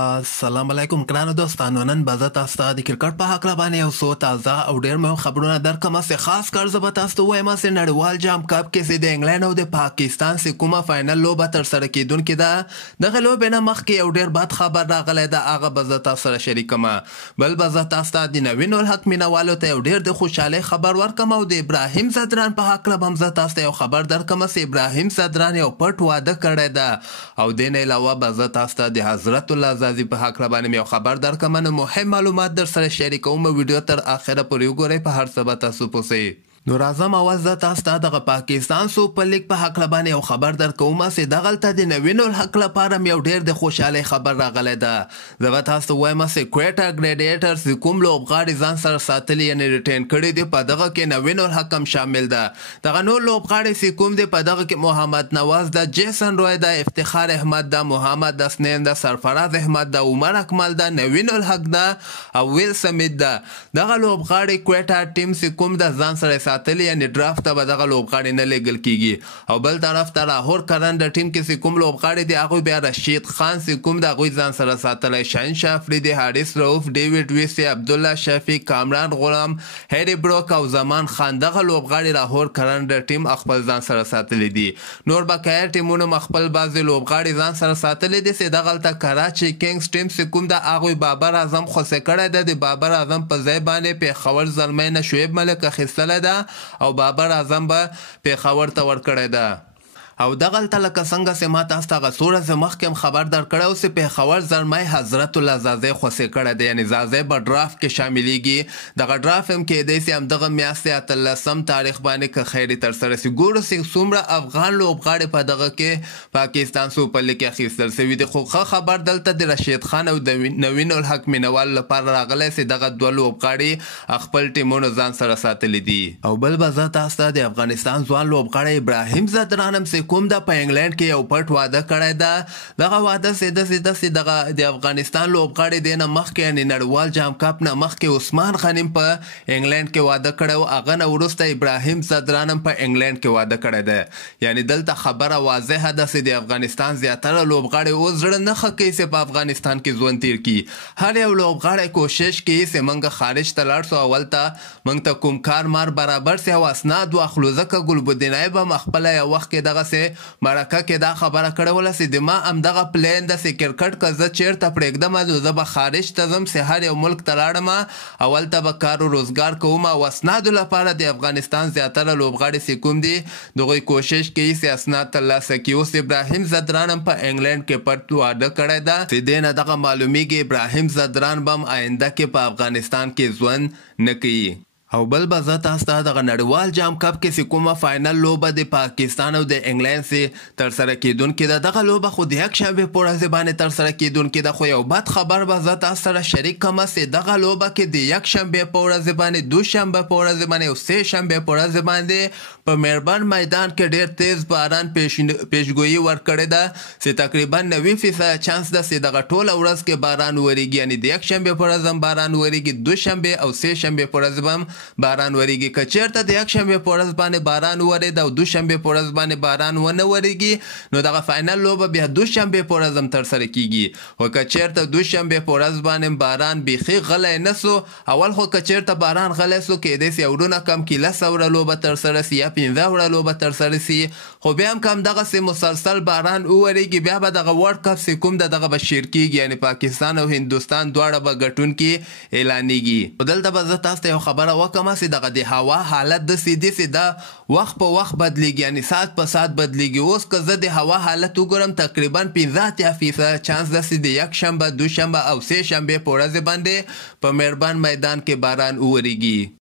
السلام علیکم ګرانو دوستانو. نن به زه تاسو ته د کرکټ په هکله باندې یو څو تازه او ډېر مهم خبرونه درکړم. خاص کر زه به تاسو ته وایم چې نړیوال جام کپ کې چې د انګلند او د پاکستان چې کومه فاینل لوبه ترسره کیدونکې ده، دغه لوبې نه مخکې یو ډېر بد خبر راغلی ده، هغه به زه تاسو سره شریکم. بل به زه تاسو ته د نوین الحق مینوالو ته یو ډېر د خوشحالۍ خبر ورکړم او د ابراهیم زدران په هکله به هم زه تاسو ته یو خبر درکړم چې ابراهیم زدران یو پټ واده کړی ده. او دې نه علاوه به زه تاسو ته د حضرت الله زازي په هکله باندې یو خبر درکړم. نو مهم معلومات در سره شریکوم. ویډیو تر اخره پورې وګورئ، په هر څه به تاسو پوه شئ. نو راځم اول زه تاسو ته دغه پاکستان سوپر لیګ په هکله باندې یو خبر درکوم چې دغلته د نوین الحق لپاره یو ډېر د خوشحالۍ خبر راغلی ده. زه به تاسو ته وایم چې کویټا ګریډیټرز چې کوم لوبغاړي ځان سره ساتلي یعنې ریټین کړي دي، په دغه کې نوین الحق هم شامل ده. دغه نور لوبغاړي چې کوم دي په دغه کې محمد نواز ده، جیسن روی ده، افتخار احمد ده، محمد حسنین ده، سرفراز احمد ده، عمر اکمل ده، نوین الحق ده او ویل سمیت ده. دغه لوبغاړي کویټا ټیم چې کوم ده ځان سره ساتلی، یعنی ډرافت ته به دغه لوبغاړي نه لیږل کیږي. او بل طرف ته لاهور کرنډ ټیم کې چې کوم لوبغاړي دي هغوی بیا رشید خان چې کوم د هغوی ځان سره ساتلی، شاهنشاه افریدي، حارث رؤوف، ډیوډ ویسي، عبدالله شفیق، کامران غلام، هری بروک او زمان خان، دغه لوبغاړي لاهور کرنډ ټیم خپل ځان سره ساتلی دي. نور بقایا ټیمونو خپل بعضې لوبغاړي ځان سره ساتلی دي چې دغلته کراچي کینګز ټیم چې کوم ده هغوی بابر اعظم خوسې کړی ده. د بابر اعظم په ځای باندې پېښور زلمی نه شعیب ملک اخیستلی ده او بابر اعظم به پېښور ته ورکړی ده. او دغلته لکه څنګه چې ما تاسو ته هغه څو ورځې مخکې هم خبر درکړی و چې پېښور زلمی حضرت الله زازی خوسې کړی دی، یعنې زازی به ډرافت کې شاملیږي. دغه ډرافت هم کیدی چې همدغه میاشتې 18 تاریخ باندې که خیري ترسره سي. ګورو چې څومره افغان لوبغاړي په دغه کې پاکستان سوپر لیګ کې اخیستل سوي دي. خو ښه خبر دلته د رشید خان او د نوین الحق مینوال لپاره راغلی چې دغه دوه لوبغاړي خپل ټیمونو ځان سره ساتلي دي. او بل به زه تاسو ته د افغانستان ځوان لوبغاړی ابراهیم زدران هم کوم ده په انګلند کې یو پټ واده کړی ده. دغه واده داسې دغه د افغانستان لوبغاړي دی نه مخکې، یعنې نړیوال جام کپ نه مخکې عثمان غنیم په انګلند کې واده کړی و. هغه نه وروسته ابراهیم زدران هم په انګلند کې واده کړی دی. یعنې دلته خبره واضحه ده چې د افغانستان زیاتره لوبغاړي اوس زړه نه ښه کوي چې په افغانستان کې ژوند تیر کړي. هر یو لوبغاړی کوشش کوي چې موږ خارج ته لاړ سو، اول ته موږ ته کوم کار مار برابر سي او اسناد واخلو. ځکه ګلبدین ایب هم خپله یو وخت کې دغسې مرکه کې دا خبره کړې وله چې د ما همدغه پلین ده چې کرکټ که زه چېرته پرېږدم نو زه به خارج ته ځم چې هر یو ملک ته لاړم، اول ته به کار و روزګار کوم او اسنادو لپاره د افغانستان زیاتره لوبغاړي چې کوم دي دغوی کوشش کوي چې اسناد ترلاسه کړي. اوس ابراهیم زدران هم په انګلند کې پټ واده کړی ده چې دې نه دغه معلومیږي ابراهیم زدران به هم آینده کې په افغانستان کې ژوند نه کوي. او بل به زه تاسو ته دغه نړیوال جام کپ کې چې کومه فاینل لوبه د پاکستان او د انګلند چې ترسره کیدونکې ده، دغه لوبه خو د یکشنبې په ورځ باندې ترسره کیدونکې ده. خو یو بد خبر به زه تاسو سره شریک کړم چې دغه لوبه کې د یکشنبې په ورځ باندې، دوشنبه په ورځ باندې او سه شنبې په ورځ باندې په میربن میدان کې ډېر تیز باران پیشګویي ورکړې ده چې تقریبا 90% چانس ده چې دغه ټوله ورځ کې باران وریږي. یعنې د یکشنبې په ورځ هم باران وریږي، دوشنبې او سه شنبې په ورځ به هم باران وریږي. که چېرته د یکشنبې په ورځ باندې باران ورېد او دوشنبې په ورځ باندې باران ونه وریږي نو دغه فاینل لوبه بیا دوشنبې په ورځ هم ترسره کیږي. خو که چېرته دوشنبې په ورځ باندې باران بیخي غلی نه سو، اول خو که چېرته باران غلی سو کیدی سي ورونه کم کې 10 اوره لوبه ترسره سي یا 15 اوره لوبه ترسره سي. خو بیا هم کم دغسې مسلسل باران وورېږي بیا به دغه ورلډ کپ چې کوم ده دغه به شیر کیږي، یعنې پاکستان او هندوستان دواړه به ګټونکي اعلانیږي. خو دلته به زه تاسو ته یو خبره وکړم چې دغه د هوا حالت داسې دی چې دا وخت په وخت بدلیږي، یعنې ساعت په ساعت بدلیږي. اوس که زه د هوا حالت وګورم تقریبا 15% چانس ده چې د یکشنبه، دوشنبه او سه شنبې په ورځ باندې په میربن میدان کې باران وورېږي.